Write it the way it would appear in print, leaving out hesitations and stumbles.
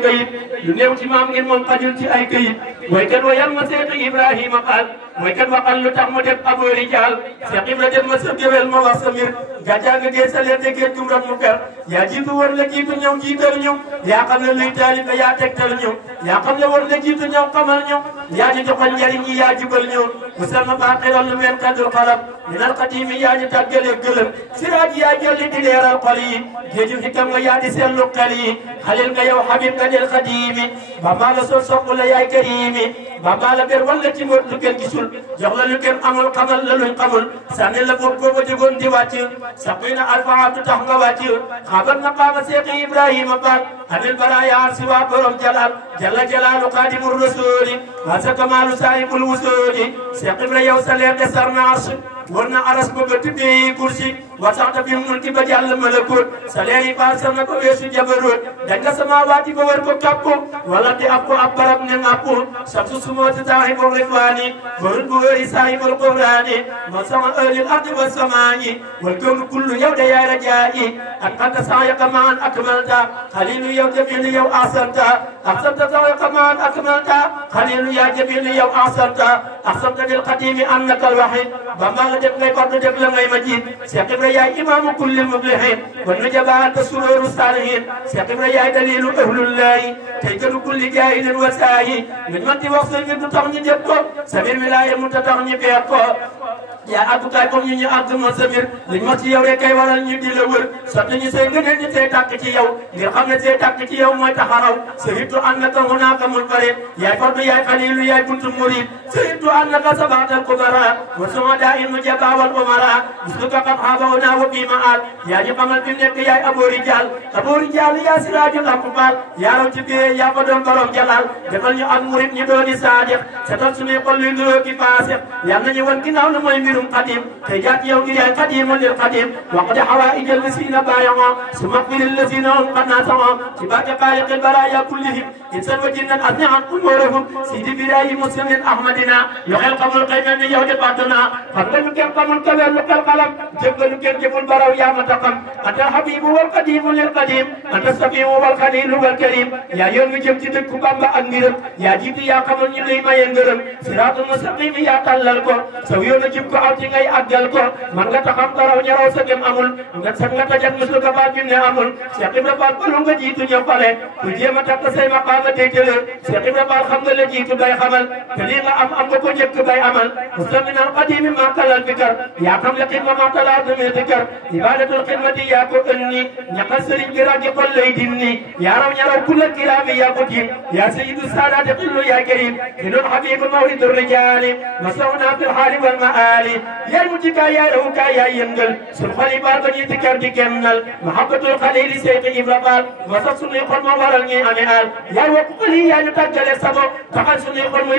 kayit lu néew ci maam ngeen moom xajul ci ay kayit mooy kat wa yam ma seetu Ibrahima xaal mooy kat waxal lu tax mu def aboori jaal Seex Ibra dem ma sa géwél ma wax sa mbir gàccaa nga gee sa leer de géej gum rat mu fer yaa jiitu war la jiitu ñëw jiital ñëw yaa xam ne luy taalibe yaa tegtal ñëw yaa xam ne war la jiitu ñëw xamal ñëw yaa ñu joxal njariñ yi yaa jubal ñëw musal ma baaxiral lu mel kadul xalam minal xadimi yaa ñu tàggale gëlëm siraaj yaa jolli di leeral xol yi géeju xikam nga yaa di seetlu xel yi xalil nga yow xabib nga del xadimi bamba la soo sopp la yaay karimi bamba la ber wala ci mbóot lu kenn gisul jox la lu kenn amul xamal la luñ xamul sànni la bopp booba jógoon di wàcc saqi na alfaatu tax nga wàcc xabar na qaama seeqi Ibrahima baat anil baraya si waa borom jalal jalla jalaalu xaadimur rasuli wa sa kamaalu saahibul wusuli Seex Ibra yow sa leer de sarnaas war na aras ba ba tuddee kursi wa sax ta fi mulki ba jàll malakut sa leer yi baasal na ko weesu jabarut dañ nga sama waati ba war ko kappu wala di ab ko ab barab ne ngappu samsu sumooti saahibul rifwaani barut bu wëri saahibul qur'aani ma sama ëllil ardi wa samaa'i wal kawnu kullu yow de yaay rajaa'i an qanta saayaka maan akmalta xalilu yow jamilu yow ahsanta ahsanta saayaka maan akmalta xalilu yaa jamilu yow ahsanta ahsanta lil qadimi annaka alwahid bamba la def ngay fardu def la ngay majid Seex Ibra yaay imaamu kullil muflihin wa nujabaata sururu salihin Seex Ibra yaay dalilu ahlullahi tey gënu kulli jaahilin wa saayi luñ mën di wax sa ngir du tax ñu jëpp ko samir wilaaya mu ta tax ñu beer ko yaa àggukaay comme ñu àgg ma samir liñ ma ci yow rek kay waral ñu di la wër sotti ñu say ngëneel ñu see tàkk ci yow ngir xam ne see tàkk ci yow mooy taxaraw sëritu annaka hunaaka mulfarid yaay fardu yaay xalilu yaay buntu murid sëritu annaka sabaatal kubara wa suma daa in mujaba wal umara misluka qad xaabawna wa bi maal yaa ñu xamal fi nekk yaay aboori jaal yaa siraajul aqbal yaa raw ci bee yaa ko doon borom jalal defal ñu ak murid ñu dooni saadiq setal suñuy xol luy nuroo ki faasiq yal nañu wan ginnaaw lu mooy mbirum qadim te jaat yow ngir yaay qadimun lil qadim waqdi hawaa'ijal lazina baaya'a summa qfiril lazina hum qad nasa'a ci barke xaaliqil baraaya kullihim insan wa jinnan asni'an umurahum sidi birayi muslimin ahmadina lu xel xamul xëy mel ni yow de battuna xam nga lu kenn xamul kawel lu xel xalam jëf nga lu kenn jëful baraw yaa ma taxam anta habibu wal qadimu lil qadim anta safiu wal xalilu wal karim yaa yoon nga jëm ci dëkku Bamba ak ngiram yaa jiitu yaa xamul ñu lay maye ngërëm siraatul mustaqim yaa tàllal ko saw yoon a jub ko aw ci ngay àggal ko man nga taxam taraw ñaraw sa gem amul nga sax nga tajat musul ka baat bi ne amul Seex Ibra Faal balu nga jiitu ñëw pale ku jéem a takk say maqaama tey jëlee Seex Ibra Faal xam nga la jiitu bay xamal te lii nga am nga ko njëkk bay amal mustaminal qadimi ma kalal fikar yaa xam le xidma ma talaatumi fikar ibadatul xidmati yaa ko ënni ñaqal sëriñ bi raggi xol lay dinni yaa raw ñaraw kulla kiraami yaa ko tiim yaa sayyidu saadaati xillu yaa karim minun habibu mawridu rijaali masawna fil haali wal maali yaay mujjikaay yaay rawukaay yaay yëngal sun xoli baal ba ñuy tikkar di kennal mahabbatul xalili Seex Ibra Faal ma sax sunuy xol moo waral ñuy ame aal yaay wokk xol yi yaa ñu tàggale sabo taxal sunuy xol